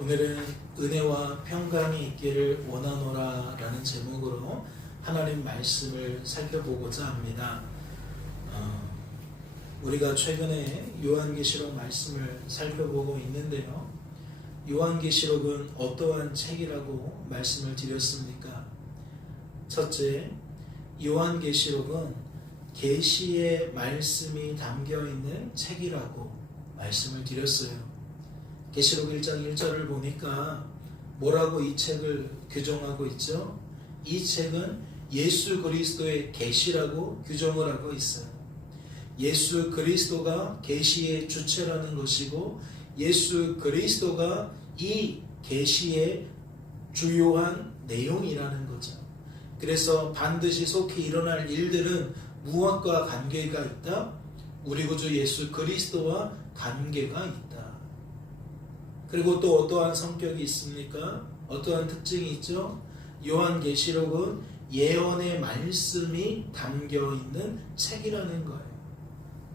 오늘은 은혜와 평강이 있기를 원하노라 라는 제목으로 하나님 말씀을 살펴보고자 합니다. 우리가 최근에 요한계시록 말씀을 살펴보고 있는데요. 요한계시록은 어떠한 책이라고 말씀을 드렸습니까? 첫째, 요한계시록은 계시의 말씀이 담겨있는 책이라고 말씀을 드렸어요. 계시록 1장 1절을 보니까 뭐라고 이 책을 규정하고 있죠? 이 책은 예수 그리스도의 계시라고 규정을 하고 있어요. 예수 그리스도가 계시의 주체라는 것이고 예수 그리스도가 이 계시의 주요한 내용이라는 거죠. 그래서 반드시 속히 일어날 일들은 무엇과 관계가 있다? 우리 구주 예수 그리스도와 관계가 있다. 그리고 또 어떠한 성격이 있습니까? 어떠한 특징이 있죠? 요한계시록은 예언의 말씀이 담겨있는 책이라는 거예요.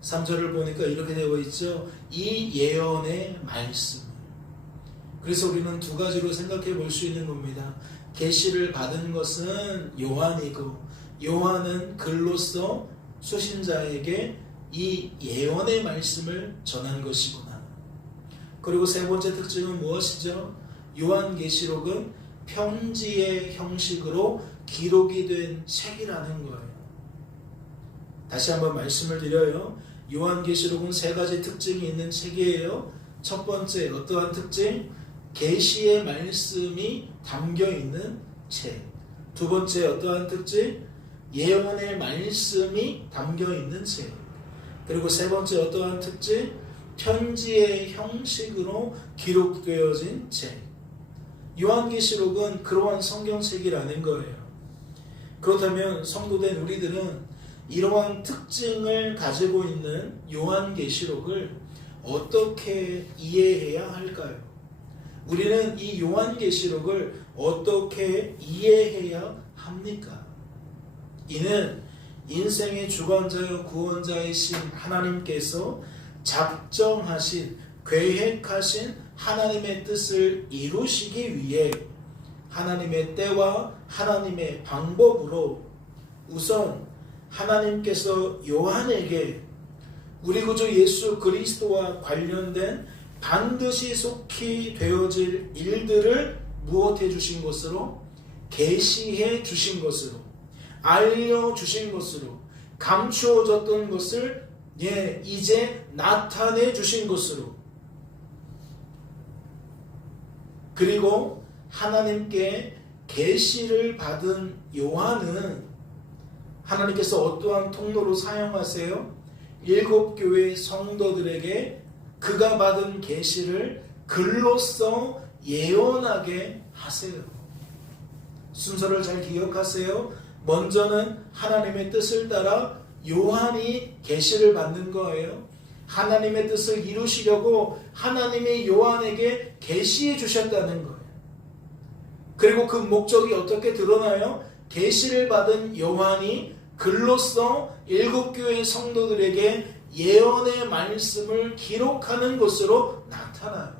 3절을 보니까 이렇게 되어 있죠. 이 예언의 말씀. 그래서 우리는 두 가지로 생각해 볼 수 있는 겁니다. 계시를 받은 것은 요한이고 요한은 글로써 수신자에게 이 예언의 말씀을 전한 것이구나. 그리고 세 번째 특징은 무엇이죠? 요한계시록은 편지의 형식으로 기록이 된 책이라는 거예요. 다시 한번 말씀을 드려요. 요한계시록은 세 가지 특징이 있는 책이에요. 첫 번째, 어떠한 특징? 계시의 말씀이 담겨있는 책. 두 번째, 어떠한 특징? 예언의 말씀이 담겨있는 책. 그리고 세 번째, 어떠한 특징? 편지의 형식으로 기록되어진 책. 요한계시록은 그러한 성경책이라는 거예요. 그렇다면 성도된 우리들은 이러한 특징을 가지고 있는 요한계시록을 어떻게 이해해야 할까요? 우리는 이 요한계시록을 어떻게 이해해야 합니까? 이는 인생의 주관자여 구원자이신 하나님께서 작정하신, 계획하신 하나님의 뜻을 이루시기 위해 하나님의 때와 하나님의 방법으로 우선 하나님께서 요한에게 우리 구주 예수 그리스도와 관련된 반드시 속히 되어질 일들을 무엇해 주신 것으로? 계시해 주신 것으로, 알려주신 것으로, 감추어졌던 것을 이제 나타내 주신 것으로, 그리고 하나님께 계시를 받은 요한은 하나님께서 어떠한 통로로 사용하세요? 7교회 성도들에게 그가 받은 계시를 글로써 예언하게 하세요. 순서를 잘 기억하세요. 먼저는 하나님의 뜻을 따라 요한이 계시를 받는 거예요. 하나님의 뜻을 이루시려고 하나님이 요한에게 계시해 주셨다는 거예요. 그리고 그 목적이 어떻게 드러나요? 계시를 받은 요한이 글로써 7교회 성도들에게 예언의 말씀을 기록하는 것으로 나타나요.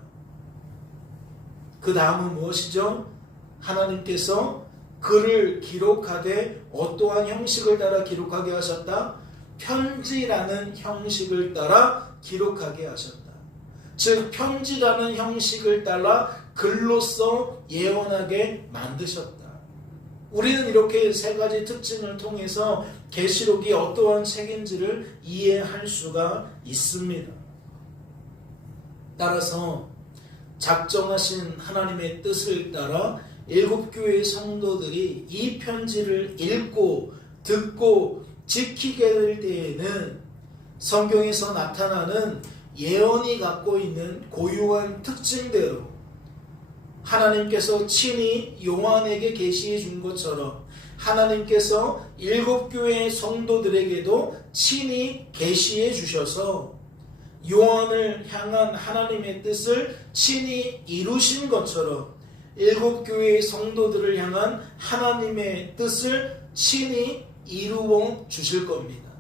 그 다음은 무엇이죠? 하나님께서 글을 기록하되 어떠한 형식을 따라 기록하게 하셨다? 편지라는 형식을 따라 기록하게 하셨다. 즉 편지라는 형식을 따라 글로써 예언하게 만드셨다. 우리는 이렇게 세 가지 특징을 통해서 계시록이 어떠한 책인지를 이해할 수가 있습니다. 따라서 작정하신 하나님의 뜻을 따라 7교회 성도들이 이 편지를 읽고 듣고 지키게 될 때에는 성경에서 나타나는 예언이 갖고 있는 고유한 특징대로 하나님께서 친히 요한에게 계시해 준 것처럼 하나님께서 7교회 성도들에게도 친히 계시해 주셔서 요한을 향한 하나님의 뜻을 친히 이루신 것처럼 7교회의 성도들을 향한 하나님의 뜻을 친히 이루어 주실 겁니다.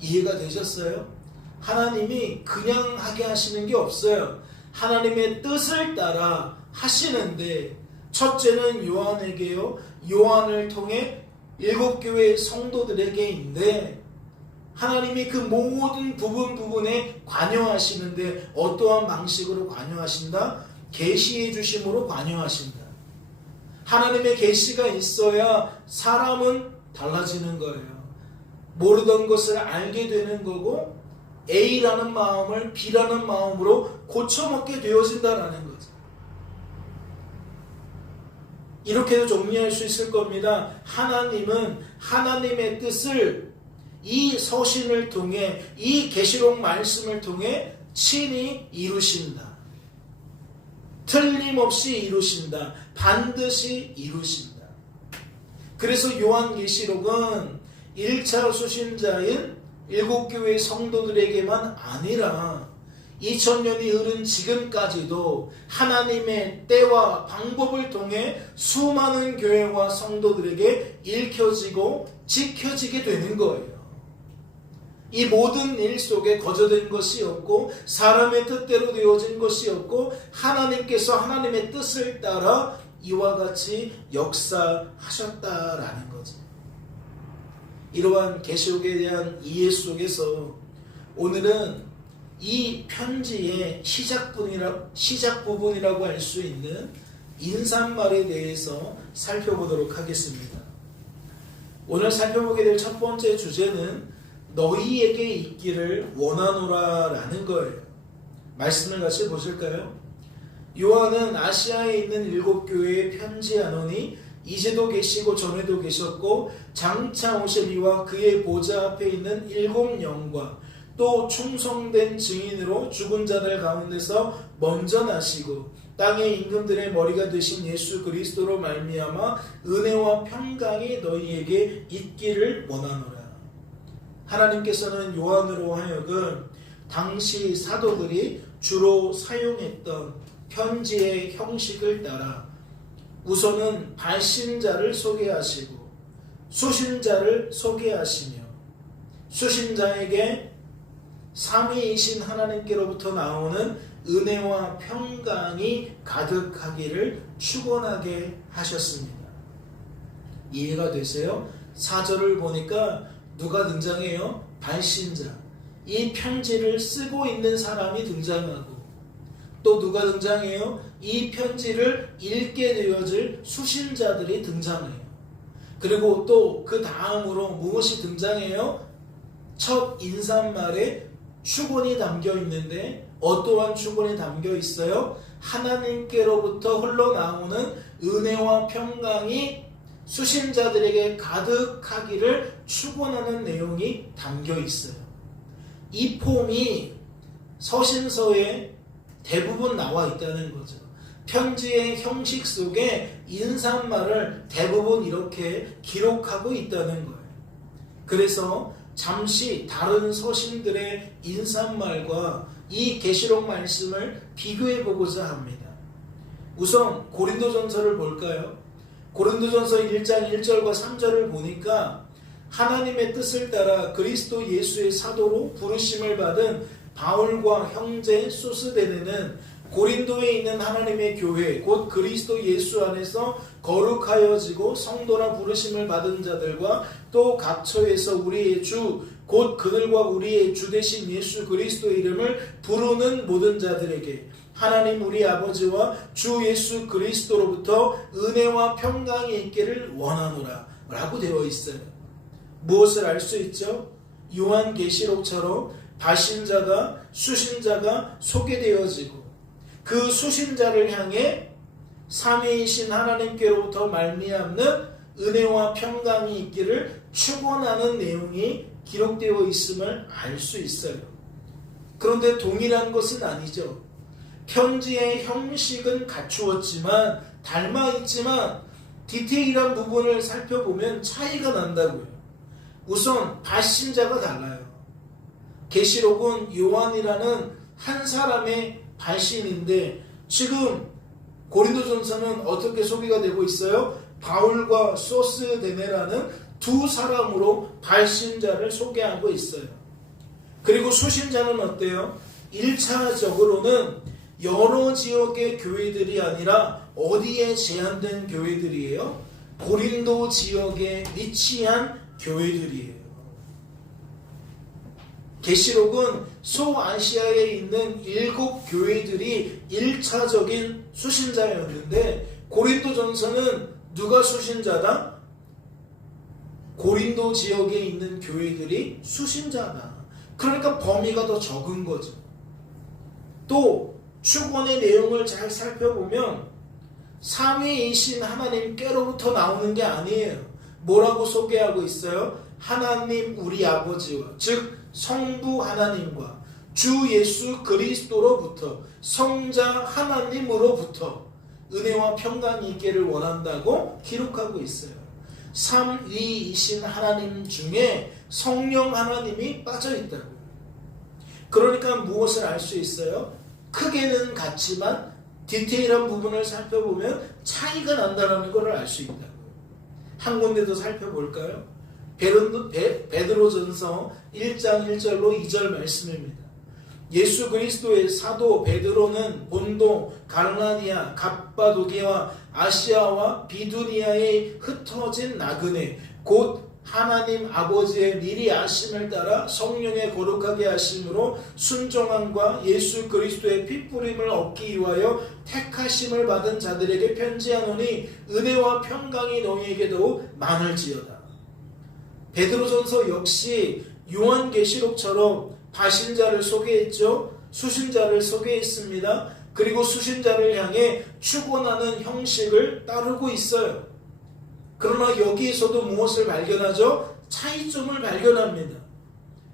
이해가 되셨어요? 하나님이 그냥 하게 하시는 게 없어요. 하나님의 뜻을 따라 하시는데, 첫째는 요한에게요, 요한을 통해 7교회 성도들에게인데, 하나님이 그 모든 부분에 관여하시는데 어떠한 방식으로 관여하신다? 계시해 주심으로 관여하신다. 하나님의 계시가 있어야 사람은 달라지는 거예요. 모르던 것을 알게 되는 거고, A라는 마음을 B라는 마음으로 고쳐먹게 되어진다라는 거죠. 이렇게도 정리할 수 있을 겁니다. 하나님은 하나님의 뜻을 이 서신을 통해, 이 계시록 말씀을 통해 친히 이루신다. 틀림없이 이루신다. 반드시 이루신다. 그래서 요한계시록은 1차 수신자인 7교회 성도들에게만 아니라 2000년이 흐른 지금까지도 하나님의 때와 방법을 통해 수많은 교회와 성도들에게 읽혀지고 지켜지게 되는 거예요. 이 모든 일 속에 거저된 것이 없고 사람의 뜻대로 되어진 것이 없고 하나님께서 하나님의 뜻을 따라 이와 같이 역사하셨다라는 거죠. 이러한 계시록에 대한 이해 속에서 오늘은 이 편지의 시작 부분이라고 할 수 있는 인사말에 대해서 살펴보도록 하겠습니다. 오늘 살펴보게 될 첫 번째 주제는 너희에게 있기를 원하노라 라는 거예요. 말씀을 같이 보실까요? 요한은 아시아에 있는 7교회에 편지하노니 이제도 계시고 전에도 계셨고 장차 오실 이와 그의 보좌 앞에 있는 7 영과 또 충성된 증인으로 죽은 자들 가운데서 먼저 나시고 땅의 임금들의 머리가 되신 예수 그리스도로 말미암아 은혜와 평강이 너희에게 있기를 원하노라. 하나님께서는 요한으로 하여금 당시 사도들이 주로 사용했던 편지의 형식을 따라 우선은 발신자를 소개하시고 수신자를 소개하시며 수신자에게 삼위이신 하나님께로부터 나오는 은혜와 평강이 가득하기를 축원하게 하셨습니다. 이해가 되세요? 4절을 보니까 누가 등장해요? 발신자. 이 편지를 쓰고 있는 사람이 등장하고 또 누가 등장해요? 이 편지를 읽게 되어질 수신자들이 등장해요. 그리고 또 그 다음으로 무엇이 등장해요? 첫 인사말에 축원이 담겨 있는데 어떠한 축원이 담겨 있어요? 하나님께로부터 흘러나오는 은혜와 평강이 수신자들에게 가득하기를 축원하는 내용이 담겨 있어요. 이 폼이 서신서에 대부분 나와 있다는 거죠. 편지의 형식 속에 인사말을 대부분 이렇게 기록하고 있다는 거예요. 그래서 잠시 다른 서신들의 인사말과 이 계시록 말씀을 비교해 보고자 합니다. 우선 고린도전서를 볼까요? 고린도전서 1장 1절과 3절을 보니까 하나님의 뜻을 따라 그리스도 예수의 사도로 부르심을 받은 바울과 형제 소스데네는 고린도에 있는 하나님의 교회 곧 그리스도 예수 안에서 거룩하여지고 성도라 부르심을 받은 자들과 또 각처에서 우리의 주 곧 그들과 우리의 주 되신 예수 그리스도 이름을 부르는 모든 자들에게 하나님 우리 아버지와 주 예수 그리스도로부터 은혜와 평강이 있기를 원하노라 라고 되어 있어요. 무엇을 알 수 있죠? 요한계시록처럼 발신자가 수신자가 소개되어지고 그 수신자를 향해 삼위이신 하나님께로부터 말미암는 은혜와 평강이 있기를 축원하는 내용이 기록되어 있음을 알 수 있어요. 그런데 동일한 것은 아니죠. 편지의 형식은 갖추었지만 닮아있지만 디테일한 부분을 살펴보면 차이가 난다고요. 우선 발신자가 달라요. 계시록은 요한이라는 한 사람의 발신인데 지금 고린도전서는 어떻게 소개가 되고 있어요? 바울과 소스데네라는 두 사람으로 발신자를 소개하고 있어요. 그리고 수신자는 어때요? 1차적으로는 여러 지역의 교회들이 아니라 어디에 제한된 교회들이에요? 고린도 지역에 위치한 교회들이에요. 계시록은 소아시아에 있는 7 교회들이 1차적인 수신자였는데 고린도전서는 누가 수신자다? 고린도 지역에 있는 교회들이 수신자다. 그러니까 범위가 더 적은 거죠. 또 축원의 내용을 잘 살펴보면 삼위이신 하나님께로부터 나오는 게 아니에요. 뭐라고 소개하고 있어요? 하나님 우리 아버지와 즉 성부 하나님과 주 예수 그리스도로부터 성자 하나님으로부터 은혜와 평강이 있기를 원한다고 기록하고 있어요. 삼위이신 하나님 중에 성령 하나님이 빠져 있다고. 그러니까 무엇을 알 수 있어요? 크게는 같지만 디테일한 부분을 살펴보면 차이가 난다는 것을 알 수 있다고. 한 군데 더 살펴볼까요? 베드로전서 1장 1절로 2절 말씀입니다. 예수 그리스도의 사도 베드로는 본도, 갈라디아, 갑바도게와 아시아와 비두니아에 흩어진 나그네 곧 하나님 아버지의 미리 아심을 따라 성령의 거룩하게 하심으로 순종함과 예수 그리스도의 피뿌림을 얻기 위하여 택하심을 받은 자들에게 편지하노니 은혜와 평강이 너희에게 더욱 많을지어다. 베드로전서 역시 요한계시록처럼 바신자를 소개했죠. 수신자를 소개했습니다. 그리고 수신자를 향해 축원하는 형식을 따르고 있어요. 그러나 여기에서도 무엇을 발견하죠? 차이점을 발견합니다.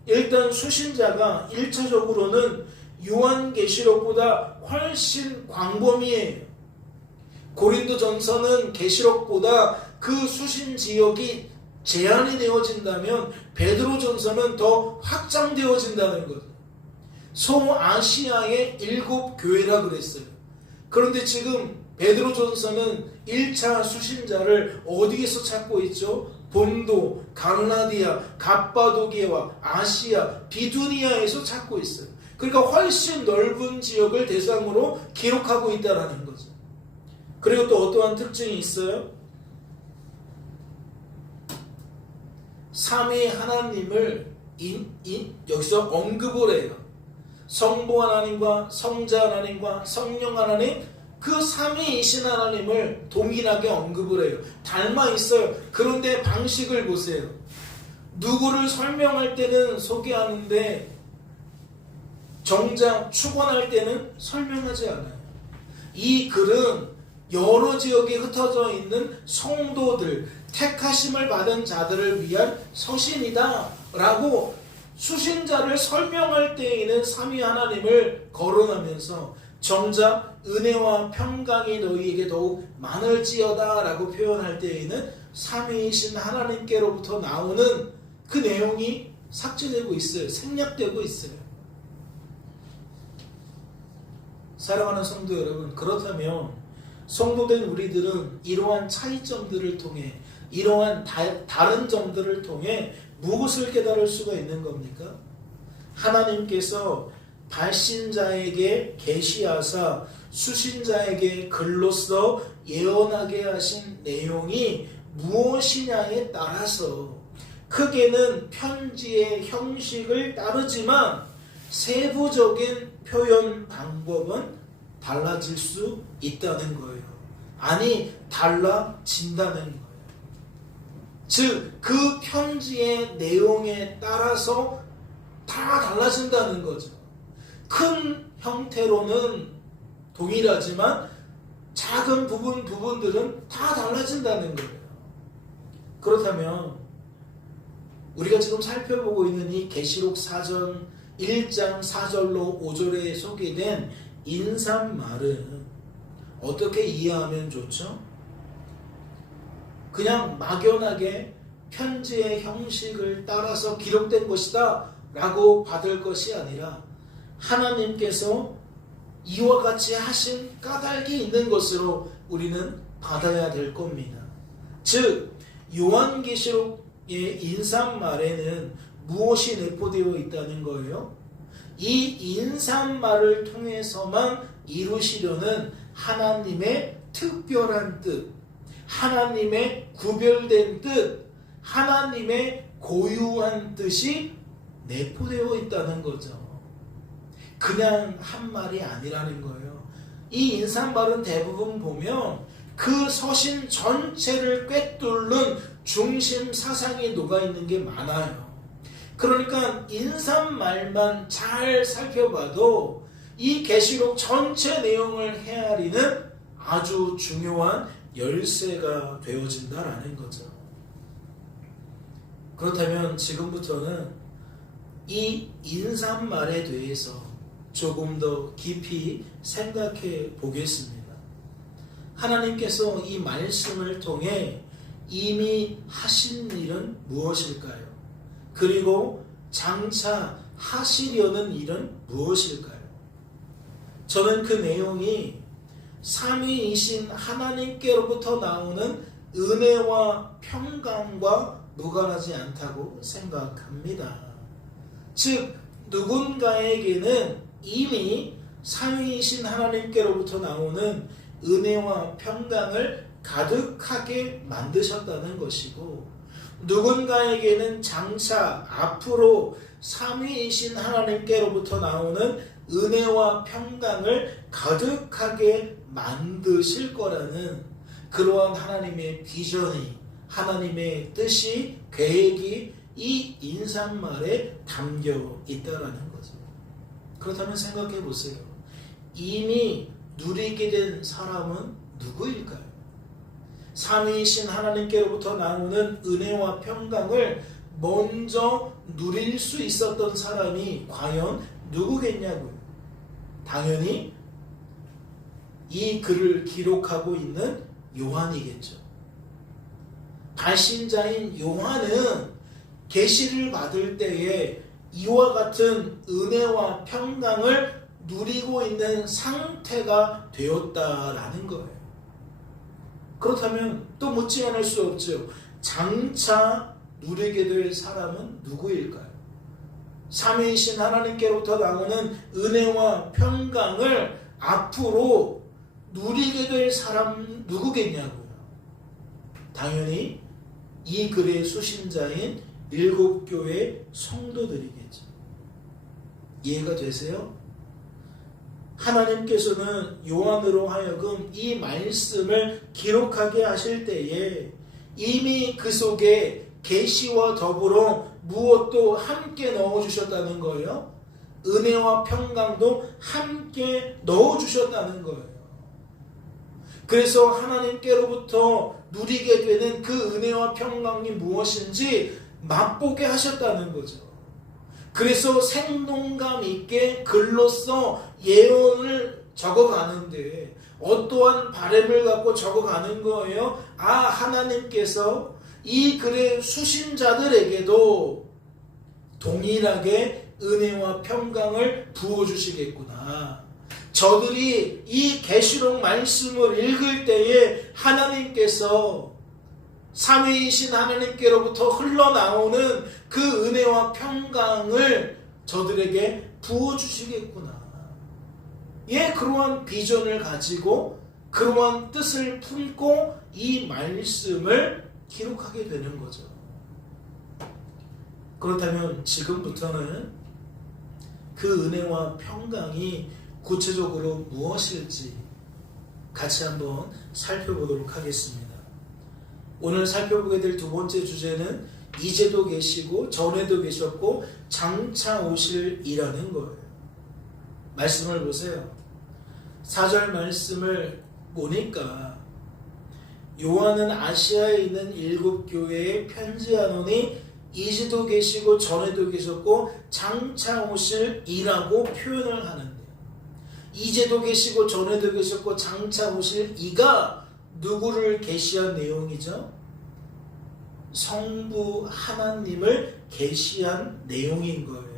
일단 수신자가 1차적으로는 요한계시록보다 훨씬 광범위해요. 고린도전서는 계시록보다 그 수신 지역이 제한이 되어진다면 베드로전서는 더 확장되어진다는 거죠. 소아시아의 7 교회라 그랬어요. 그런데 지금 베드로전서는 1차 수신자를 어디에서 찾고 있죠? 본도, 갈라디아, 갑바도게와 아시아, 비두니아에서 찾고 있어요. 그러니까 훨씬 넓은 지역을 대상으로 기록하고 있다는 거죠. 그리고 또 어떠한 특징이 있어요? 삼위 하나님을 여기서 언급을 해요. 성부 하나님과 성자 하나님과 성령 하나님, 그 삼위이신 하나님을 동일하게 언급을 해요. 닮아 있어요. 그런데 방식을 보세요. 누구를 설명할 때는 소개하는데 정작 축원할 때는 설명하지 않아요. 이 글은 여러 지역에 흩어져 있는 성도들, 택하심을 받은 자들을 위한 서신이다 라고 수신자를 설명할 때에는 삼위 하나님을 거론하면서 정작 은혜와 평강이 너희에게 더욱 많을지어다 라고 표현할 때에는 삼위이신 하나님께로부터 나오는 그 내용이 삭제되고 있어요. 생략되고 있어요. 사랑하는 성도 여러분, 그렇다면 성도된 우리들은 이러한 차이점들을 통해, 이러한 다른 점들을 통해 무엇을 깨달을 수가 있는 겁니까? 하나님께서 발신자에게 계시하사 수신자에게 글로써 예언하게 하신 내용이 무엇이냐에 따라서 크게는 편지의 형식을 따르지만 세부적인 표현 방법은 달라질 수 있다는 거예요. 아니, 달라진다는 거예요. 즉, 그 편지의 내용에 따라서 다 달라진다는 거죠. 큰 형태로는 동일하지만 작은 부분들은 다 달라진다는 거예요. 그렇다면 우리가 지금 살펴보고 있는 이 계시록 4장 1장 4절로 5절에 소개된 인사말은 어떻게 이해하면 좋죠? 그냥 막연하게 편지의 형식을 따라서 기록된 것이다 라고 받을 것이 아니라 하나님께서 이와 같이 하신 까닭이 있는 것으로 우리는 받아야 될 겁니다. 즉 요한계시록의 인사말에는 무엇이 내포되어 있다는 거예요? 이 인사말을 통해서만 이루시려는 하나님의 특별한 뜻, 하나님의 구별된 뜻, 하나님의 고유한 뜻이 내포되어 있다는 거죠. 그냥 한 말이 아니라는 거예요. 이 인사말은 대부분 보면 그 서신 전체를 꿰뚫는 중심 사상이 녹아있는 게 많아요. 그러니까 인사말만 잘 살펴봐도 이 계시록 전체 내용을 헤아리는 아주 중요한 열쇠가 되어진다라는 거죠. 그렇다면 지금부터는 이 인사말에 대해서 조금 더 깊이 생각해 보겠습니다. 하나님께서 이 말씀을 통해 이미 하신 일은 무엇일까요? 그리고 장차 하시려는 일은 무엇일까요? 저는 그 내용이 삼위이신 하나님께로부터 나오는 은혜와 평강과 무관하지 않다고 생각합니다. 즉 누군가에게는 이미 삼위이신 하나님께로부터 나오는 은혜와 평강을 가득하게 만드셨다는 것이고, 누군가에게는 장차 앞으로 삼위이신 하나님께로부터 나오는 은혜와 평강을 가득하게 만드실 거라는 그러한 하나님의 비전이, 하나님의 뜻이, 계획이 이 인사말에 담겨 있다라는 거죠. 그렇다면 생각해 보세요. 이미 누리게 된 사람은 누구일까요? 삼위이신 하나님께로부터 나오는 은혜와 평강을 먼저 누릴 수 있었던 사람이 과연 누구겠냐고요? 당연히 이 글을 기록하고 있는 요한이겠죠. 발신자인 요한은 계시를 받을 때에 이와 같은 은혜와 평강을 누리고 있는 상태가 되었다라는 거예요. 그렇다면 또 묻지 않을 수 없죠. 장차 누리게 될 사람은 누구일까요? 삼위이신 하나님께로부터 나오는 은혜와 평강을 앞으로 누리게 될 사람 누구겠냐고요? 당연히 이 글의 수신자인 7교회 성도들이겠죠. 이해가 되세요? 하나님께서는 요한으로 하여금 이 말씀을 기록하게 하실 때에 이미 그 속에 계시와 더불어 무엇도 함께 넣어주셨다는 거예요. 은혜와 평강도 함께 넣어주셨다는 거예요. 그래서 하나님께로부터 누리게 되는 그 은혜와 평강이 무엇인지 맛보게 하셨다는 거죠. 그래서 생동감 있게 글로써 예언을 적어가는데 어떠한 바람을 갖고 적어가는 거예요? 하나님께서 이 글의 수신자들에게도 동일하게 은혜와 평강을 부어주시겠구나. 저들이 이 계시록 말씀을 읽을 때에 하나님께서 삼위이신 하나님께로부터 흘러나오는 그 은혜와 평강을 저들에게 부어주시겠구나. 그러한 비전을 가지고 그러한 뜻을 품고 이 말씀을 기록하게 되는 거죠. 그렇다면 지금부터는 그 은혜와 평강이 구체적으로 무엇일지 같이 한번 살펴보도록 하겠습니다. 오늘 살펴보게 될 두 번째 주제는 이제도 계시고 전에도 계셨고 장차 오실 이라는 거예요. 말씀을 보세요. 4절 말씀을 보니까 요한은 아시아에 있는 7교회에 편지하노니 이제도 계시고 전에도 계셨고 장차 오실 이라고 표현을 하는데, 이제도 계시고 전에도 계셨고 장차 오실 이가 누구를 계시한 내용이죠? 성부 하나님을 계시한 내용인 거예요.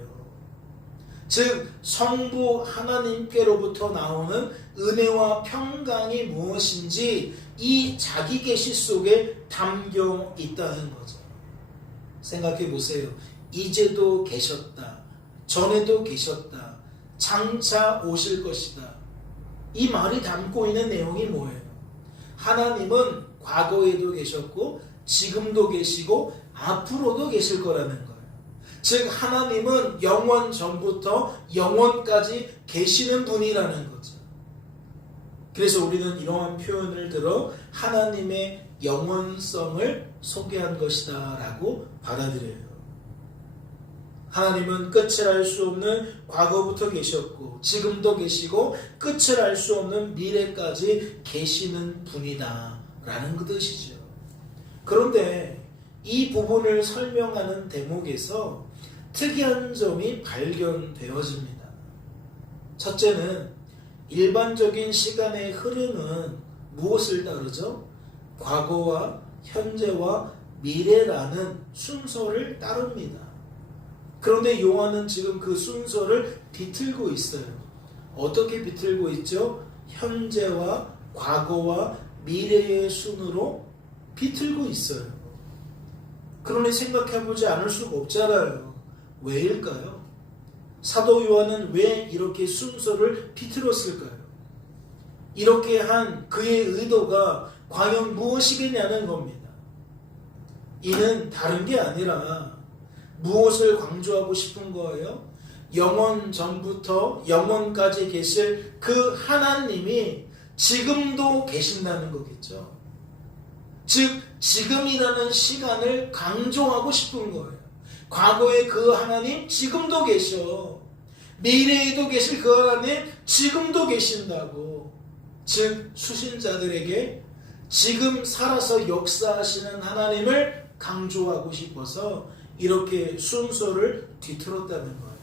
즉 성부 하나님께로부터 나오는 은혜와 평강이 무엇인지 이 자기 계시 속에 담겨 있다는 거죠. 생각해 보세요. 이제도 계셨다. 전에도 계셨다. 장차 오실 것이다. 이 말이 담고 있는 내용이 뭐예요? 하나님은 과거에도 계셨고 지금도 계시고 앞으로도 계실 거라는 거예요. 즉 하나님은 영원 전부터 영원까지 계시는 분이라는 거죠. 그래서 우리는 이러한 표현을 들어 하나님의 영원성을 소개한 것이다 라고 받아들여요. 하나님은 끝을 알 수 없는 과거부터 계셨고 지금도 계시고 끝을 알 수 없는 미래까지 계시는 분이다 라는 그 뜻이죠. 그런데 이 부분을 설명하는 대목에서 특이한 점이 발견되어집니다. 첫째는 일반적인 시간의 흐름은 무엇을 따르죠? 과거와 현재와 미래라는 순서를 따릅니다. 그런데 요한은 지금 그 순서를 비틀고 있어요. 어떻게 비틀고 있죠? 현재와 과거와 미래의 순으로 비틀고 있어요. 그러니 생각해보지 않을 수가 없잖아요. 왜일까요? 사도 요한은 왜 이렇게 순서를 비틀었을까요? 이렇게 한 그의 의도가 과연 무엇이겠냐는 겁니다. 이는 다른 게 아니라 무엇을 강조하고 싶은 거예요? 영원 전부터 영원까지 계실 그 하나님이 지금도 계신다는 거겠죠. 즉 지금이라는 시간을 강조하고 싶은 거예요. 과거의 그 하나님 지금도 계셔. 미래에도 계실 그 하나님 지금도 계신다고. 즉 수신자들에게 지금 살아서 역사하시는 하나님을 강조하고 싶어서 이렇게 순서를 뒤틀었다는 거예요.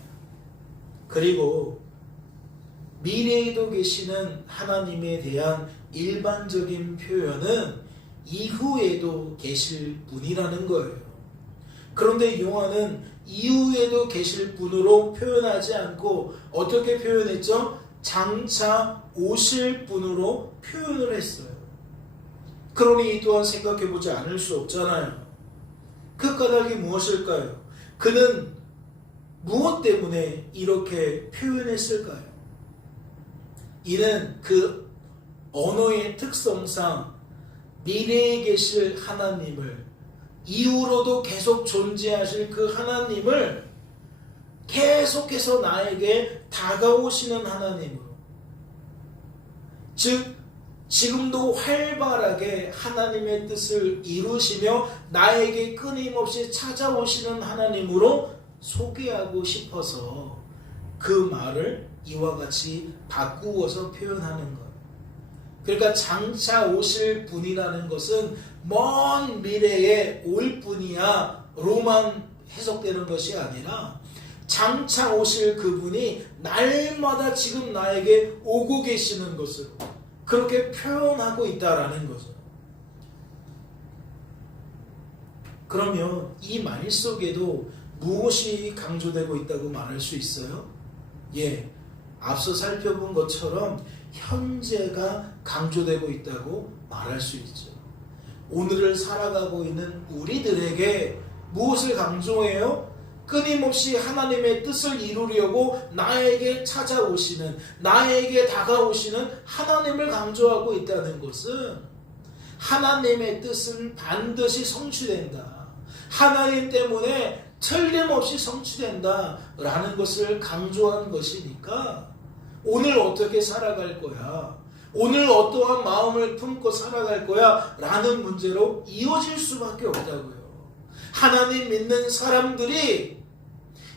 그리고 미래에도 계시는 하나님에 대한 일반적인 표현은 이후에도 계실 분이라는 거예요. 그런데 요한은 이후에도 계실 분으로 표현하지 않고 어떻게 표현했죠? 장차 오실 분으로 표현을 했어요. 그러니 이 또한 생각해보지 않을 수 없잖아요. 그 까닭이 무엇일까요? 그는 무엇 때문에 이렇게 표현했을까요? 이는 그 언어의 특성상 미래에 계실 하나님을, 이후로도 계속 존재하실 그 하나님을 계속해서 나에게 다가오시는 하나님으로, 즉 지금도 활발하게 하나님의 뜻을 이루시며 나에게 끊임없이 찾아오시는 하나님으로 소개하고 싶어서 그 말을 이와 같이 바꾸어서 표현하는 것. 그러니까 장차 오실 분이라는 것은 먼 미래에 올 분이야 로만 해석되는 것이 아니라 장차 오실 그분이 날마다 지금 나에게 오고 계시는 것으로 그렇게 표현하고 있다라는 거죠. 그러면 이 말 속에도 무엇이 강조되고 있다고 말할 수 있어요? 앞서 살펴본 것처럼 현재가 강조되고 있다고 말할 수 있죠. 오늘을 살아가고 있는 우리들에게 무엇을 강조해요? 끊임없이 하나님의 뜻을 이루려고 나에게 찾아오시는, 나에게 다가오시는 하나님을 강조하고 있다는 것은 하나님의 뜻은 반드시 성취된다. 하나님 때문에 틀림없이 성취된다 라는 것을 강조한 것이니까 오늘 어떻게 살아갈 거야? 오늘 어떠한 마음을 품고 살아갈 거야? 라는 문제로 이어질 수밖에 없다고요. 하나님 믿는 사람들이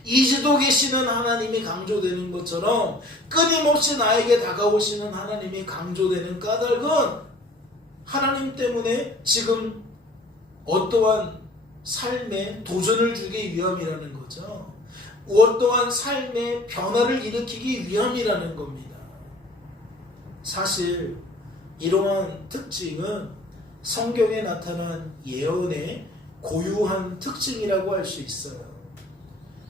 이제도 계시는 하나님이 강조되는 것처럼 끊임없이 나에게 다가오시는 하나님이 강조되는 까닭은 하나님 때문에 지금 어떠한 삶에 도전을 주기 위함이라는 거죠. 어떠한 삶의 변화를 일으키기 위함이라는 겁니다. 사실 이러한 특징은 성경에 나타난 예언의 고유한 특징이라고 할 수 있어요.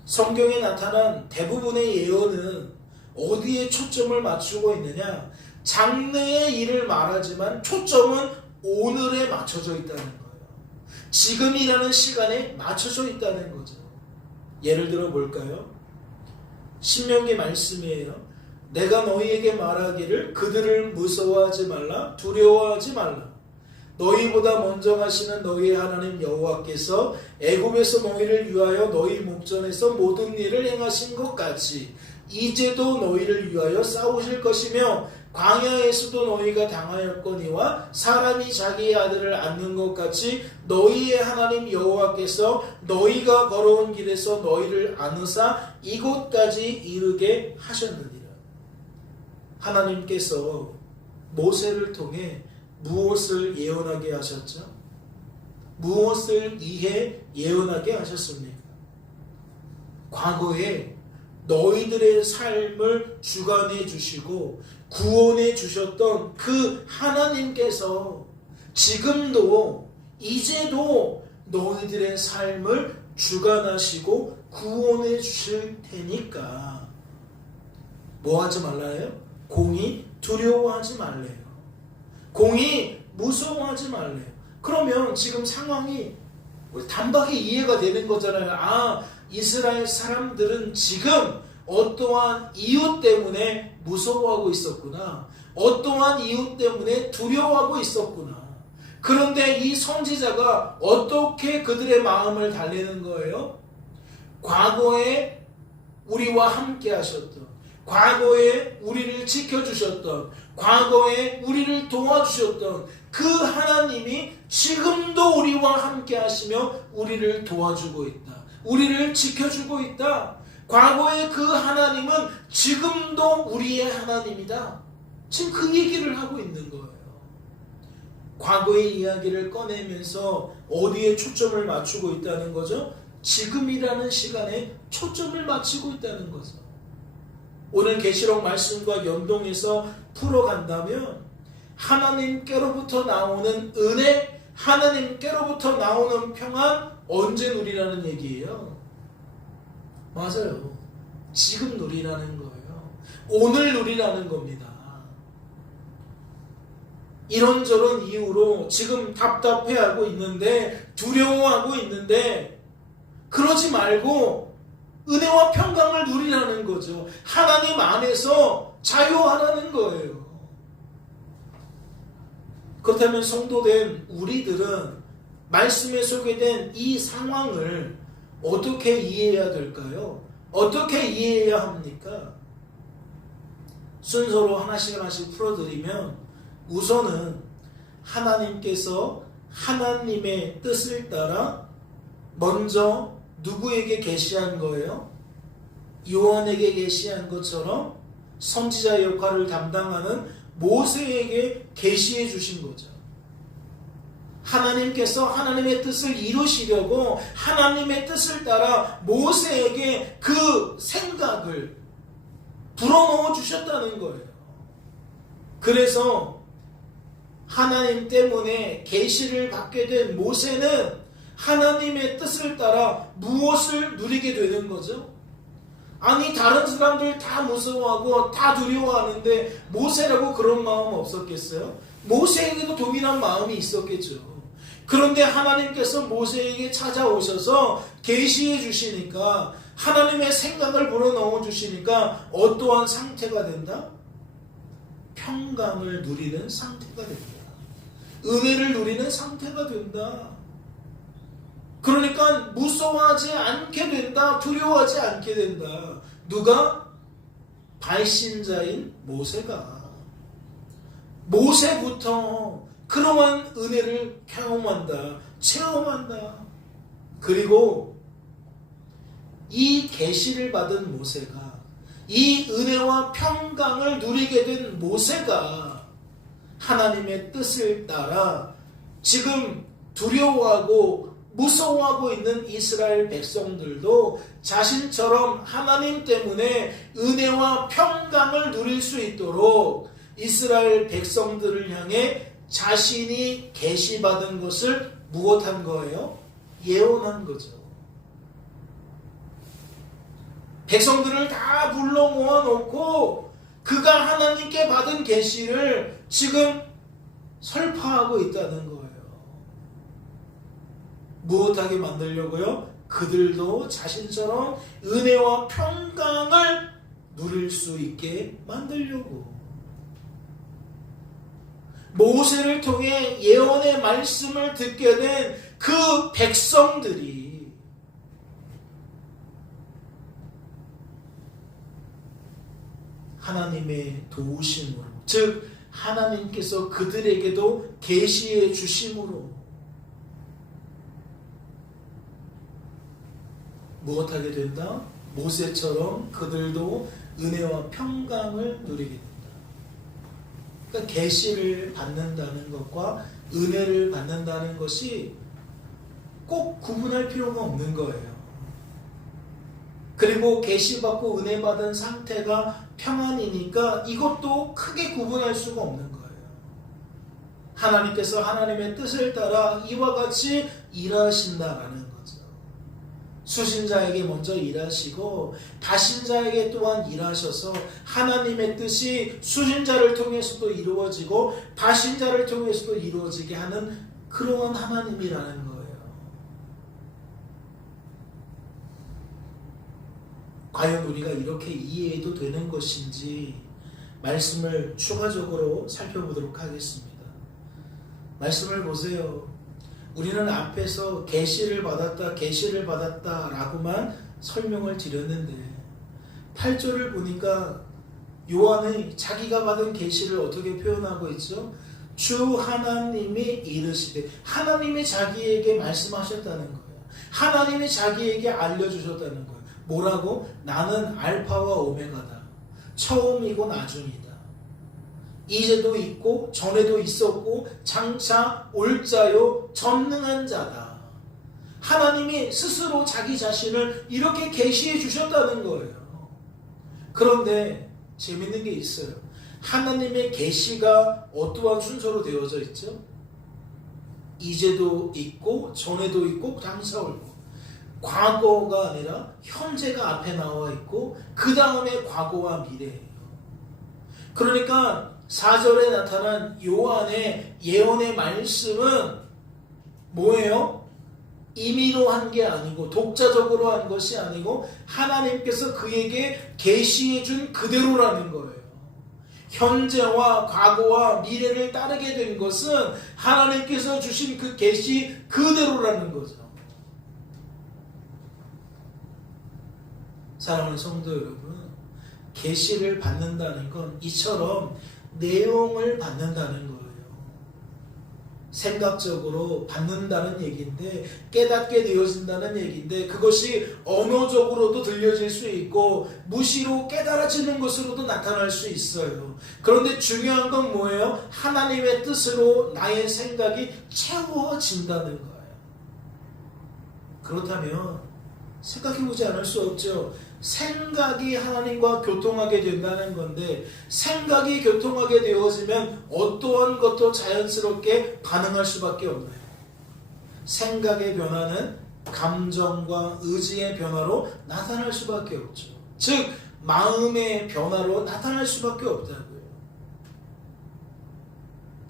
성경에 나타난 대부분의 예언은 어디에 초점을 맞추고 있느냐? 장래의 일을 말하지만 초점은 오늘에 맞춰져 있다는 거예요. 지금이라는 시간에 맞춰져 있다는 거죠. 예를 들어 볼까요? 신명기 말씀이에요. 내가 너희에게 말하기를 그들을 무서워하지 말라, 두려워하지 말라. 너희보다 먼저 가시는 너희의 하나님 여호와께서 애굽에서 너희를 위하여 너희 목전에서 모든 일을 행하신 것 같이 이제도 너희를 위하여 싸우실 것이며, 광야에서도 너희가 당하였거니와 사람이 자기의 아들을 안는 것 같이 너희의 하나님 여호와께서 너희가 걸어온 길에서 너희를 안으사 이곳까지 이르게 하셨느니라. 하나님께서 모세를 통해 무엇을 예언하게 하셨죠? 무엇을 위해 예언하게 하셨습니까? 과거에 너희들의 삶을 주관해 주시고 구원해 주셨던 그 하나님께서 지금도 이제도 너희들의 삶을 주관하시고 구원해 주실 테니까 뭐 하지 말라요? 공의 두려워하지 말래요. 공의 무서워하지 말래요. 그러면 지금 상황이 단박에 이해가 되는 거잖아요. 아, 이스라엘 사람들은 지금 어떠한 이유 때문에 무서워하고 있었구나. 어떠한 이유 때문에 두려워하고 있었구나. 그런데 이 선지자가 어떻게 그들의 마음을 달래는 거예요? 과거에 우리와 함께 하셨던, 과거에 우리를 지켜주셨던, 과거에 우리를 도와주셨던 그 하나님이 지금도 우리와 함께 하시며 우리를 도와주고 있다. 우리를 지켜주고 있다. 과거의 그 하나님은 지금도 우리의 하나님이다. 지금 그 얘기를 하고 있는 거예요. 과거의 이야기를 꺼내면서 어디에 초점을 맞추고 있다는 거죠? 지금이라는 시간에 초점을 맞추고 있다는 거죠. 오늘 계시록 말씀과 연동해서 풀어간다면 하나님께로부터 나오는 은혜, 하나님께로부터 나오는 평안 언제 누리라는 얘기예요? 맞아요. 지금 누리라는 거예요. 오늘 누리라는 겁니다. 이런저런 이유로 지금 답답해하고 있는데, 두려워하고 있는데, 그러지 말고 은혜와 평강을 누리라는 거죠. 하나님 안에서 자유하라는 거예요. 그렇다면 성도된 우리들은 말씀에 소개된 이 상황을 어떻게 이해해야 될까요? 어떻게 이해해야 합니까? 순서로 하나씩 풀어드리면, 우선은 하나님께서 하나님의 뜻을 따라 먼저 누구에게 계시한 거예요? 요한에게 계시한 것처럼 선지자 역할을 담당하는 모세에게 계시해 주신 거죠. 하나님께서 하나님의 뜻을 이루시려고 하나님의 뜻을 따라 모세에게 그 생각을 불어넣어 주셨다는 거예요. 그래서 하나님 때문에 계시를 받게 된 모세는 하나님의 뜻을 따라 무엇을 누리게 되는 거죠? 아니, 다른 사람들 다 무서워하고 다 두려워하는데 모세라고 그런 마음 없었겠어요? 모세에게도 동일한 마음이 있었겠죠. 그런데 하나님께서 모세에게 찾아오셔서 계시해 주시니까, 하나님의 생각을 불어넣어 주시니까 어떠한 상태가 된다? 평강을 누리는 상태가 된다. 은혜를 누리는 상태가 된다. 그러니까 무서워하지 않게 된다. 두려워하지 않게 된다. 누가? 발신자인 모세가. 모세부터 그러한 은혜를 경험한다. 체험한다. 그리고 이 계시를 받은 모세가, 이 은혜와 평강을 누리게 된 모세가 하나님의 뜻을 따라 지금 두려워하고 무서워하고 있는 이스라엘 백성들도 자신처럼 하나님 때문에 은혜와 평강을 누릴 수 있도록 이스라엘 백성들을 향해 자신이 계시받은 것을 무엇한 거예요? 예언한 거죠. 백성들을 다 불러 모아놓고 그가 하나님께 받은 계시를 지금 설파하고 있다는 거예요. 무엇하게 만들려고요? 그들도 자신처럼 은혜와 평강을 누릴 수 있게 만들려고. 모세를 통해 예언의 말씀을 듣게 된 그 백성들이 하나님의 도우심으로, 즉 하나님께서 그들에게도 계시해 주심으로 무엇하게 된다? 모세처럼 그들도 은혜와 평강을 누리게 된다. 그러니까 계시를 받는다는 것과 은혜를 받는다는 것이 꼭 구분할 필요가 없는 거예요. 그리고 계시받고 은혜 받은 상태가 평안이니까 이것도 크게 구분할 수가 없는 거예요. 하나님께서 하나님의 뜻을 따라 이와 같이 일하신다라는 거죠. 수신자에게 먼저 일하시고 다신자에게 또한 일하셔서 하나님의 뜻이 수신자를 통해서도 이루어지고 다신자를 통해서도 이루어지게 하는 그러한 하나님이라는 거예요. 과연 우리가 이렇게 이해해도 되는 것인지 말씀을 추가적으로 살펴보도록 하겠습니다. 말씀을 보세요. 우리는 앞에서 계시를 받았다 라고만 설명을 드렸는데 8절을 보니까 요한이 자기가 받은 계시를 어떻게 표현하고 있죠? 주 하나님이 이르시되, 하나님이 자기에게 말씀하셨다는 거예요. 하나님이 자기에게 알려주셨다는 거예요. 뭐라고? 나는 알파와 오메가다. 처음이고 나중이다. 이제도 있고 전에도 있었고 장차 올 자요 전능한 자다. 하나님이 스스로 자기 자신을 이렇게 계시해 주셨다는 거예요. 그런데 재밌는 게 있어요. 하나님의 계시가 어떠한 순서로 되어져 있죠? 이제도 있고 전에도 있고 장차 올 거. 과거가 아니라 현재가 앞에 나와 있고 그 다음에 과거와 미래예요. 그러니까 4절에 나타난 요한의 예언의 말씀은 뭐예요? 임의로 한 게 아니고 독자적으로 한 것이 아니고 하나님께서 그에게 계시해 준 그대로라는 거예요. 현재와 과거와 미래를 따르게 된 것은 하나님께서 주신 그 계시 그대로라는 거죠. 사랑하는 성도 여러분, 계시를 받는다는 건 이처럼 내용을 받는다는 거예요. 생각적으로 받는다는 얘기인데, 깨닫게 되어진다는 얘기인데, 그것이 언어적으로도 들려질 수 있고 무시로 깨달아지는 것으로도 나타날 수 있어요. 그런데 중요한 건 뭐예요? 하나님의 뜻으로 나의 생각이 채워진다는 거예요. 그렇다면 생각해보지 않을 수 없죠. 생각이 하나님과 교통하게 된다는 건데, 생각이 교통하게 되어지면 어떠한 것도 자연스럽게 반응할 수밖에 없나요? 생각의 변화는 감정과 의지의 변화로 나타날 수밖에 없죠. 즉 마음의 변화로 나타날 수밖에 없다고요.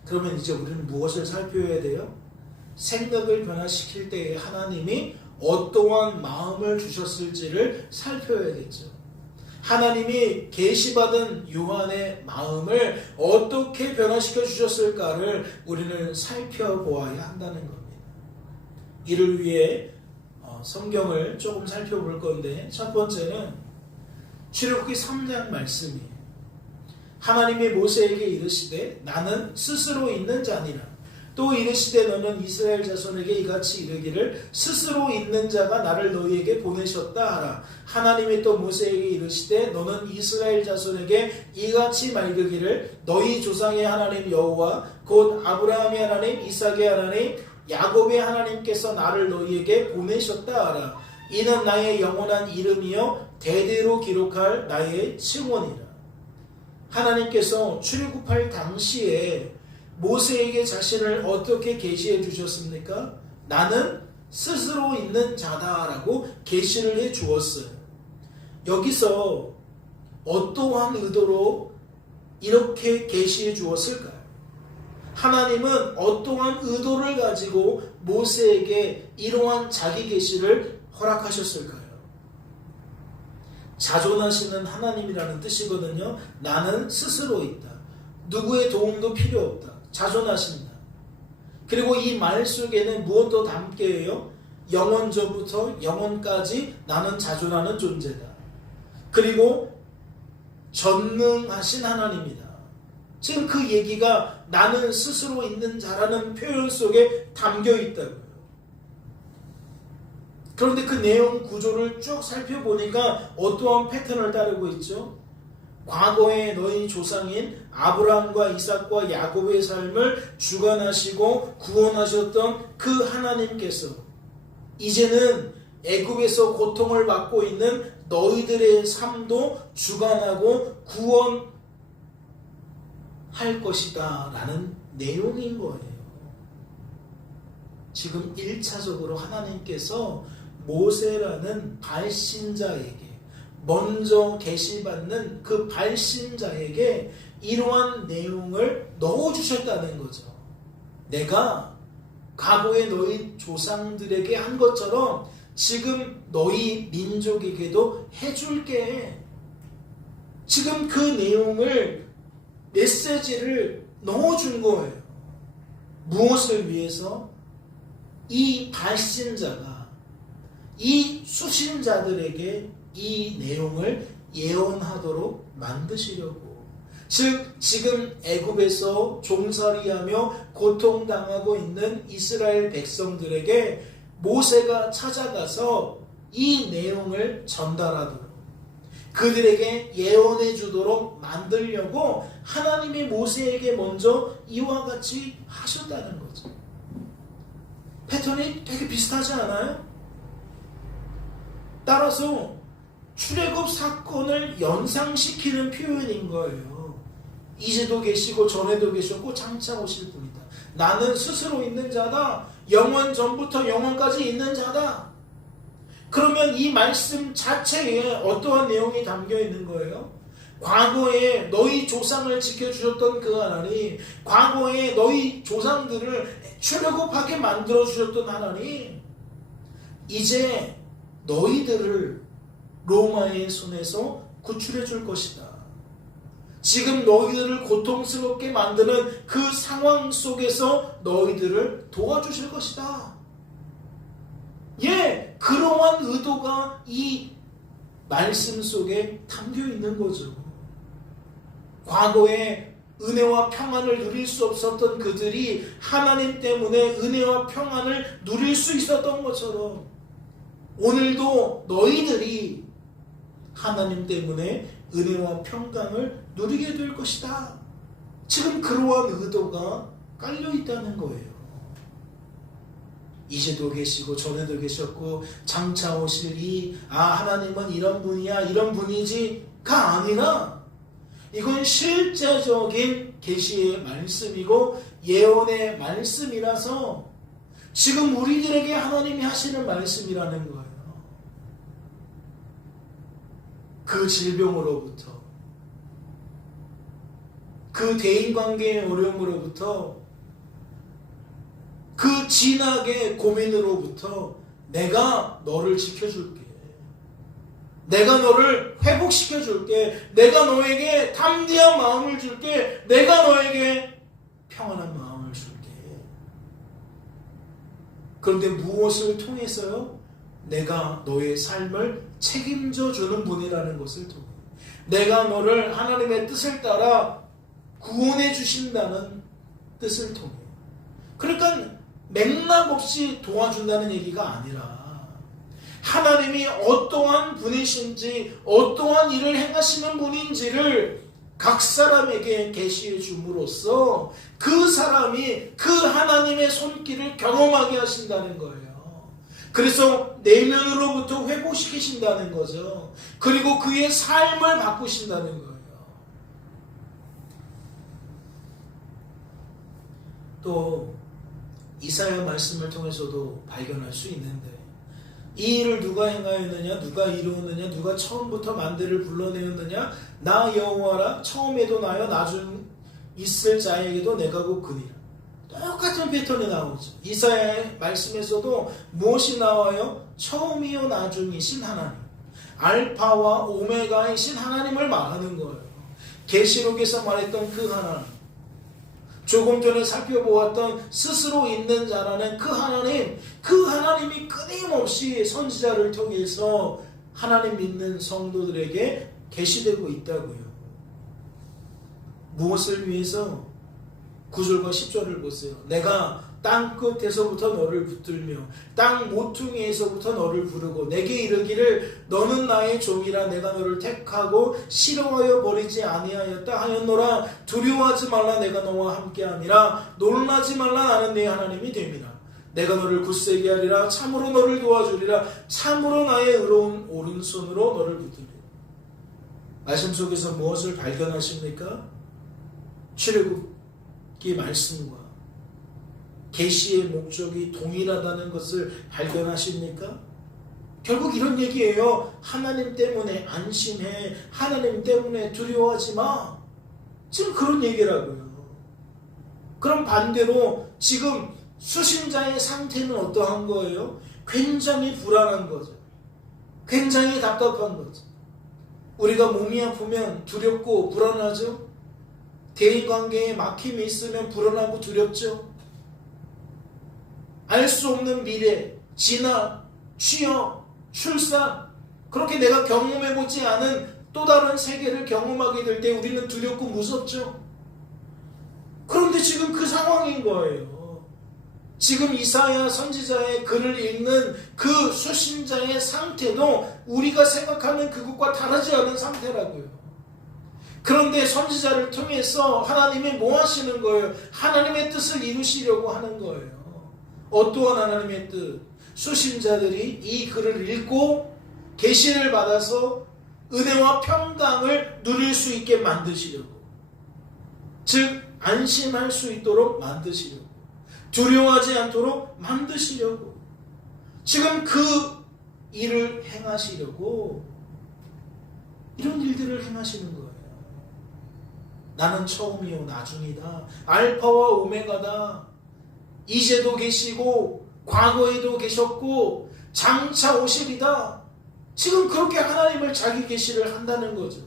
그러면 이제 우리는 무엇을 살펴야 돼요? 생각을 변화시킬 때에 하나님이 어떠한 마음을 주셨을지를 살펴야겠죠. 하나님이 계시받은 요한의 마음을 어떻게 변화시켜 주셨을까를 우리는 살펴보아야 한다는 겁니다. 이를 위해 성경을 조금 살펴볼 건데, 첫 번째는 출애굽기 3장 말씀이에요. 하나님이 모세에게 이르시되 나는 스스로 있는 자니라. 또 이르시되 너는 이스라엘 자손에게 이같이 이르기를 스스로 있는 자가 나를 너희에게 보내셨다 하라. 하나님이 또 모세에게 이르시되 너는 이스라엘 자손에게 이같이 말하기를 너희 조상의 하나님 여호와 곧 아브라함의 하나님, 이삭의 하나님, 야곱의 하나님께서 나를 너희에게 보내셨다 하라. 이는 나의 영원한 이름이요 대대로 기록할 나의 칭언이라. 하나님께서 출애굽할 당시에 모세에게 자신을 어떻게 계시해 주셨습니까? 나는 스스로 있는 자다라고 계시를 해 주었어요. 여기서 어떠한 의도로 이렇게 계시해 주었을까요? 하나님은 어떠한 의도를 가지고 모세에게 이러한 자기 계시를 허락하셨을까요? 자존하시는 하나님이라는 뜻이거든요. 나는 스스로 있다. 누구의 도움도 필요 없다. 자존하신다. 그리고 이 말 속에는 무엇도 담겨요? 영원전부터 영원까지 나는 자존하는 존재다. 그리고 전능하신 하나님이다. 지금 그 얘기가 나는 스스로 있는 자라는 표현 속에 담겨 있다고요. 그런데 그 내용 구조를 쭉 살펴보니까 어떠한 패턴을 따르고 있죠? 과거에 너희 조상인 아브라함과 이삭과 야곱의 삶을 주관하시고 구원하셨던 그 하나님께서 이제는 애굽에서 고통을 받고 있는 너희들의 삶도 주관하고 구원할 것이다 라는 내용인 거예요. 지금 1차적으로 하나님께서 모세라는 발신자에게 먼저 계시받는 그 발신자에게 이러한 내용을 넣어주셨다는 거죠. 내가 과거에 너희 조상들에게 한 것처럼 지금 너희 민족에게도 해줄게. 지금 그 내용을 메시지를 넣어준 거예요. 무엇을 위해서? 이 발신자가 이 수신자들에게 이 내용을 예언하도록 만드시려고. 즉 지금 애굽에서 종살이하며 고통당하고 있는 이스라엘 백성들에게 모세가 찾아가서 이 내용을 전달하도록, 그들에게 예언해 주도록 만들려고 하나님이 모세에게 먼저 이와 같이 하셨다는 거죠. 패턴이 되게 비슷하지 않아요? 따라서 출애굽 사건을 연상시키는 표현인 거예요. 이제도 계시고 전에도 계셨고 장차 오실 분이다. 나는 스스로 있는 자다. 영원 전부터 영원까지 있는 자다. 그러면 이 말씀 자체에 어떠한 내용이 담겨 있는 거예요? 과거에 너희 조상을 지켜주셨던 그 하나님, 과거에 너희 조상들을 출애굽하게 만들어주셨던 하나님, 이제 너희들을 로마의 손에서 구출해 줄 것이다. 지금 너희들을 고통스럽게 만드는 그 상황 속에서 너희들을 도와주실 것이다. 예, 그러한 의도가 이 말씀 속에 담겨 있는 거죠. 과거에 은혜와 평안을 누릴 수 없었던 그들이 하나님 때문에 은혜와 평안을 누릴 수 있었던 것처럼 오늘도 너희들이 하나님 때문에 은혜와 평강을 누리게 될 것이다. 지금 그러한 의도가 깔려 있다는 거예요. 이제도 계시고 전에도 계셨고 장차 오실 하나님은 이런 분이야, 이런 분이지가 아니라 이건 실제적인 계시의 말씀이고 예언의 말씀이라서 지금 우리들에게 하나님이 하시는 말씀이라는 거예요. 그 질병으로부터, 그 대인관계의 어려움으로부터, 그 진학의 고민으로부터 내가 너를 지켜줄게. 내가 너를 회복시켜줄게. 내가 너에게 담대한 마음을 줄게. 내가 너에게 평안한 마음을 줄게. 그런데 무엇을 통해서요? 내가 너의 삶을 책임져 주는 분이라는 것을 통해 내가 너를 하나님의 뜻을 따라 구원해 주신다는 뜻을 통해. 그러니까 맥락 없이 도와준다는 얘기가 아니라 하나님이 어떠한 분이신지 어떠한 일을 행하시는 분인지를 각 사람에게 계시해 줌으로써 그 사람이 그 하나님의 손길을 경험하게 하신다는 거예요. 그래서 내면으로부터 회복시키신다는 거죠. 그리고 그의 삶을 바꾸신다는 거예요. 또 이사야 말씀을 통해서도 발견할 수 있는데 이 일을 누가 행하였느냐, 누가 이루었느냐, 누가 처음부터 만대를 불러내었느냐, 나 여호와라, 처음에도 나여 나중 있을 자에게도 내가 곧 그니라. 똑같은 패턴이 나오죠. 이사야의 말씀에서도 무엇이 나와요? 처음이요 나중이신 하나님. 알파와 오메가이신 하나님을 말하는 거예요. 계시록에서 말했던 그 하나님, 조금 전에 살펴보았던 스스로 있는 자라는 그 하나님, 그 하나님이 끊임없이 선지자를 통해서 하나님 믿는 성도들에게 계시되고 있다고요. 무엇을 위해서? 9절과 10절을 보세요. 내가 땅 끝에서부터 너를 붙들며 땅 모퉁이에서부터 너를 부르고 내게 이르기를 너는 나의 종이라 내가 너를 택하고 싫어하여 버리지 아니하였다 하였노라. 두려워하지 말라. 내가 너와 함께함이라. 놀라지 말라. 나는 네 하나님이 됨이라. 내가 너를 굳세게 하리라. 참으로 너를 도와주리라. 참으로 나의 의로운 오른손으로 너를 붙들리라. 말씀 속에서 무엇을 발견하십니까? 출애굽기 말씀과 계시의 목적이 동일하다는 것을 발견하십니까? 결국 이런 얘기예요. 하나님 때문에 안심해. 하나님 때문에 두려워하지 마. 지금 그런 얘기라고요. 그럼 반대로 지금 수신자의 상태는 어떠한 거예요? 굉장히 불안한 거죠. 굉장히 답답한 거죠. 우리가 몸이 아프면 두렵고 불안하죠. 대인관계에 막힘이 있으면 불안하고 두렵죠. 알 수 없는 미래, 진학, 취업, 출산, 그렇게 내가 경험해보지 않은 또 다른 세계를 경험하게 될 때 우리는 두렵고 무섭죠. 그런데 지금 그 상황인 거예요. 지금 이사야 선지자의 글을 읽는 그 수신자의 상태도 우리가 생각하는 그것과 다르지 않은 상태라고요. 그런데 선지자를 통해서 하나님이 뭐 하시는 거예요? 하나님의 뜻을 이루시려고 하는 거예요. 어떠한 하나님의 뜻? 수신자들이 이 글을 읽고 계시를 받아서 은혜와 평강을 누릴 수 있게 만드시려고, 즉 안심할 수 있도록 만드시려고, 두려워하지 않도록 만드시려고, 지금 그 일을 행하시려고 이런 일들을 행하시는 거예요. 나는 처음이요 나중이다. 알파와 오메가다. 이제도 계시고 과거에도 계셨고 장차 오시리다. 지금 그렇게 하나님을 자기 계시를 한다는 거죠.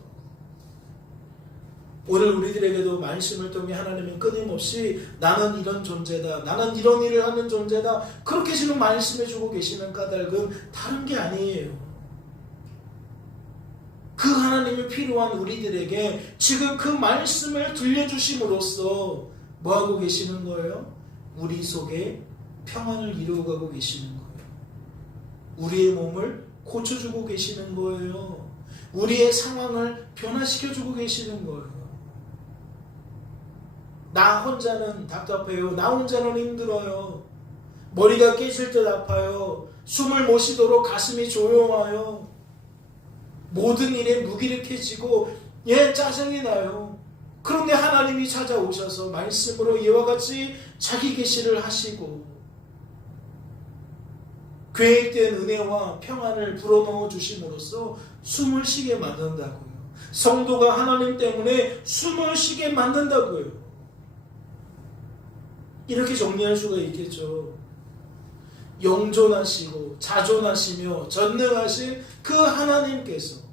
오늘 우리들에게도 말씀을 통해 하나님은 끊임없이 나는 이런 존재다, 나는 이런 일을 하는 존재다, 그렇게 지금 말씀해주고 계시는 까닭은 다른 게 아니에요. 그 하나님이 필요한 우리들에게 지금 그 말씀을 들려주심으로써 뭐하고 계시는 거예요? 우리 속에 평안을 이루어가고 계시는 거예요. 우리의 몸을 고쳐주고 계시는 거예요. 우리의 상황을 변화시켜주고 계시는 거예요. 나 혼자는 답답해요. 나 혼자는 힘들어요. 머리가 깨질 듯 아파요. 숨을 못 쉬도록 가슴이 조용해요. 모든 일에 무기력해지고 짜증이 나요. 그런데 하나님이 찾아오셔서 말씀으로 이와 같이 자기 계시를 하시고 계획된 은혜와 평안을 불어넣어 주심으로써 숨을 쉬게 만든다고요. 성도가 하나님 때문에 숨을 쉬게 만든다고요. 이렇게 정리할 수가 있겠죠. 영존하시고 자존하시며 전능하신 그 하나님께서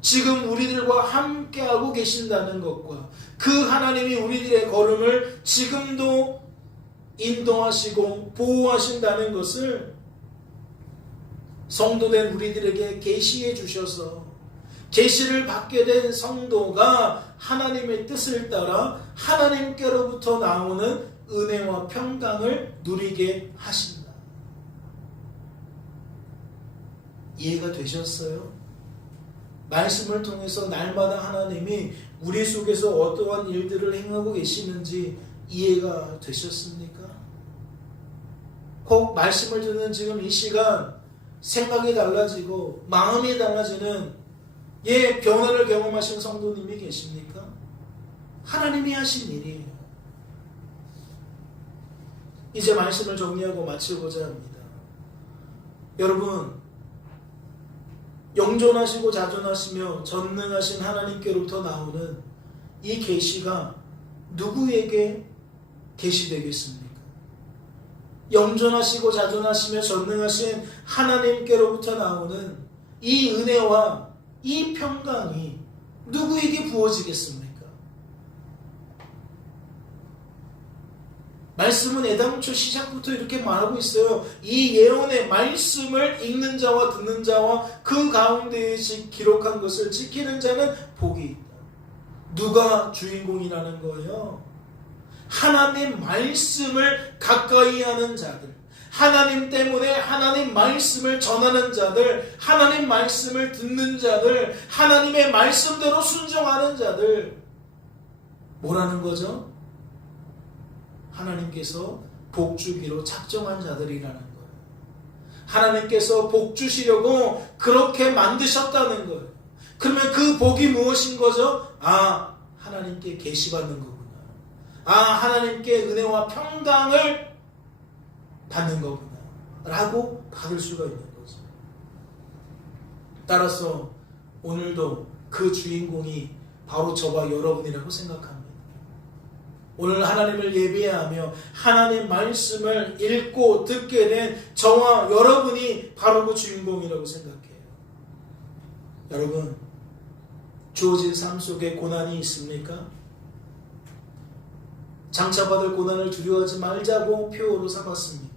지금 우리들과 함께하고 계신다는 것과 그 하나님이 우리들의 걸음을 지금도 인도하시고 보호하신다는 것을 성도된 우리들에게 계시해 주셔서 계시를 받게 된 성도가 하나님의 뜻을 따라 하나님께로부터 나오는 은혜와 평강을 누리게 하신다. 이해가 되셨어요? 말씀을 통해서 날마다 하나님이 우리 속에서 어떠한 일들을 행하고 계시는지 이해가 되셨습니까? 혹 말씀을 듣는 지금 이 시간 생각이 달라지고 마음이 달라지는 변화를 경험하신 성도님이 계십니까? 하나님이 하신 일이에요. 이제 말씀을 정리하고 마치고자 합니다. 여러분, 영존하시고 자존하시며 전능하신 하나님께로부터 나오는 이 계시가 누구에게 계시되겠습니까? 영존하시고 자존하시며 전능하신 하나님께로부터 나오는 이 은혜와 이 평강이 누구에게 부어지겠습니까? 말씀은 애당초 시작부터 이렇게 말하고 있어요. 이 예언의 말씀을 읽는 자와 듣는 자와 그 가운데에 기록한 것을 지키는 자는 복이 있다. 누가 주인공이라는 거예요? 하나님 말씀을 가까이 하는 자들, 하나님 때문에 하나님 말씀을 전하는 자들, 하나님 말씀을 듣는 자들, 하나님의 말씀대로 순종하는 자들. 뭐라는 거죠? 하나님께서 복 주기로 작정한 자들이라는 거예요. 하나님께서 복 주시려고 그렇게 만드셨다는 거예요. 그러면 그 복이 무엇인 거죠? 아, 하나님께 계시받는 거구나. 아, 하나님께 은혜와 평강을 받는 거구나 라고 받을 수가 있는 거죠. 따라서 오늘도 그 주인공이 바로 저와 여러분이라고 생각합니다. 오늘 하나님을 예배하며 하나님 말씀을 읽고 듣게 된 저와 여러분이 바로 그 주인공이라고 생각해요. 여러분, 주어진 삶 속에 고난이 있습니까? 장차받을 고난을 두려워하지 말자고 표어로 삼았습니다.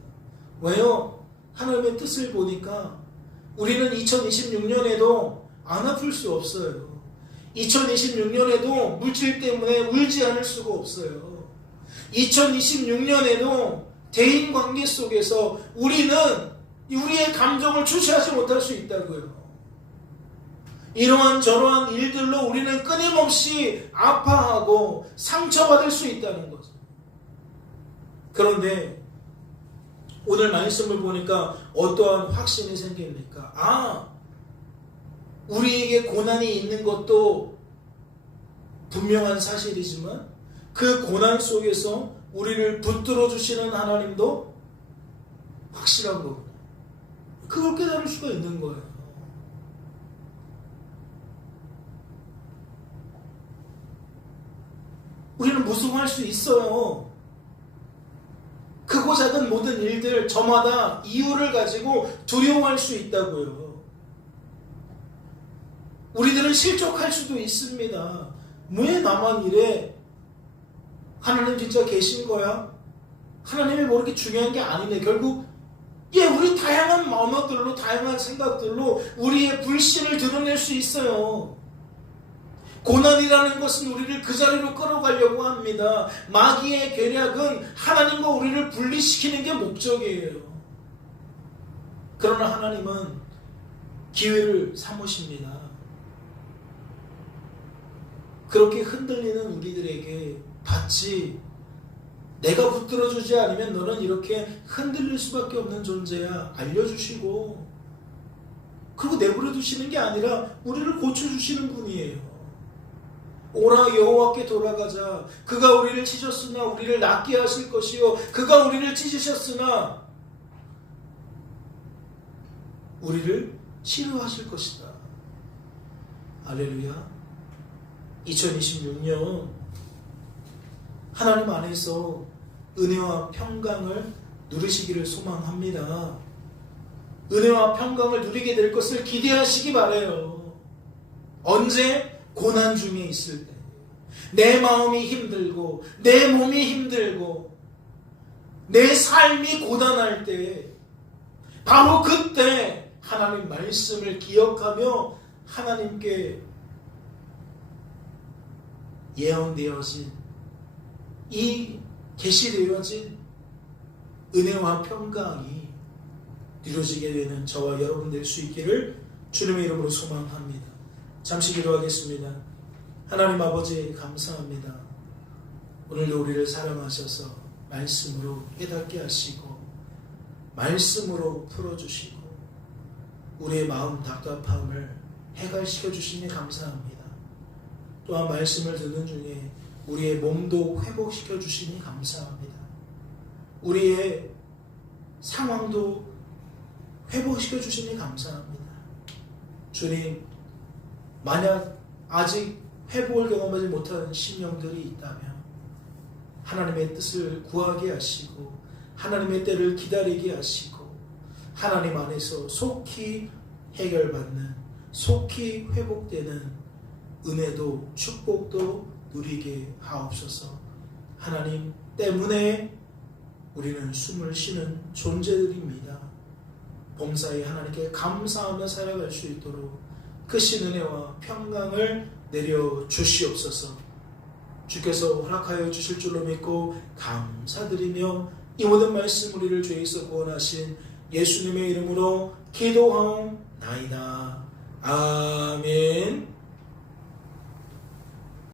왜요? 하나님의 뜻을 보니까 우리는 2026년에도 안 아플 수 없어요. 2026년에도 물질 때문에 울지 않을 수가 없어요. 2026년에도 대인관계 속에서 우리는 우리의 감정을 주체하지 못할 수 있다고요. 이러한 저러한 일들로 우리는 끊임없이 아파하고 상처받을 수 있다는 거죠. 그런데 오늘 말씀을 보니까 어떠한 확신이 생깁니까? 아, 우리에게 고난이 있는 것도 분명한 사실이지만 그 고난 속에서 우리를 붙들어 주시는 하나님도 확실한 거구나. 그걸 깨달을 수가 있는 거예요. 우리는 무서워할 수 있어요. 크고 작은 모든 일들 저마다 이유를 가지고 두려워할 수 있다고요. 우리들은 실족할 수도 있습니다. 왜 나만 이래? 하나님 진짜 계신 거야? 하나님이 뭐 이렇게 중요한 게 아니네. 결국 우리 다양한 언어들로 다양한 생각들로 우리의 불신을 드러낼 수 있어요. 고난이라는 것은 우리를 그 자리로 끌어가려고 합니다. 마귀의 계략은 하나님과 우리를 분리시키는 게 목적이에요. 그러나 하나님은 기회를 삼으십니다. 그렇게 흔들리는 우리들에게 봤지, 내가 붙들어주지 않으면 너는 이렇게 흔들릴 수밖에 없는 존재야 알려주시고, 그리고 내버려 두시는 게 아니라 우리를 고쳐주시는 분이에요. 오라 여호와께 돌아가자. 그가 우리를 찢었으나 우리를 낫게 하실 것이요, 그가 우리를 찢으셨으나 우리를 치료하실 것이다. 할렐루야. 2026년 하나님 안에서 은혜와 평강을 누리시기를 소망합니다. 은혜와 평강을 누리게 될 것을 기대하시기 바라요. 언제? 고난 중에 있을 때, 내 마음이 힘들고 내 몸이 힘들고 내 삶이 고단할 때, 바로 그때 하나님 말씀을 기억하며 하나님께 예언되어진 이 계시되어진 은혜와 평강이 이루어지게 되는 저와 여러분 될 수 있기를 주님의 이름으로 소망합니다. 잠시 기도하겠습니다. 하나님 아버지 감사합니다. 오늘도 우리를 사랑하셔서 말씀으로 깨닫게 하시고 말씀으로 풀어주시고 우리의 마음 답답함을 해결시켜 주시니 감사합니다. 또한 말씀을 듣는 중에 우리의 몸도 회복시켜 주시니 감사합니다. 우리의 상황도 회복시켜 주시니 감사합니다. 주님, 만약 아직 회복을 경험하지 못한 심령들이 있다면 하나님의 뜻을 구하게 하시고 하나님의 때를 기다리게 하시고 하나님 안에서 속히 해결받는, 속히 회복되는 은혜도 축복도 누리게 하옵소서. 하나님 때문에 우리는 숨을 쉬는 존재들입니다. 범사에 하나님께 감사하며 살아갈 수 있도록 크신 은혜와 평강을 내려 주시옵소서. 주께서 허락하여 주실 줄로 믿고 감사드리며 이 모든 말씀 우리를 죄에서 구원하신 예수님의 이름으로 기도하옵나이다. 아멘.